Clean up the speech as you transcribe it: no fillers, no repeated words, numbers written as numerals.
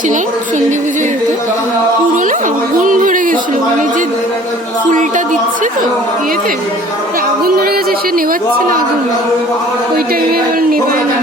ছিলেন সন্ধি পুজোর পুরো না আগুন ধরে গেছিল, মানে যে ফুলটা দিচ্ছে তো ইয়েতে আগুন ধরে গেছে, সে নেবাচ্ছে না আগুন, ওই টাইমে এবার নেবায় না।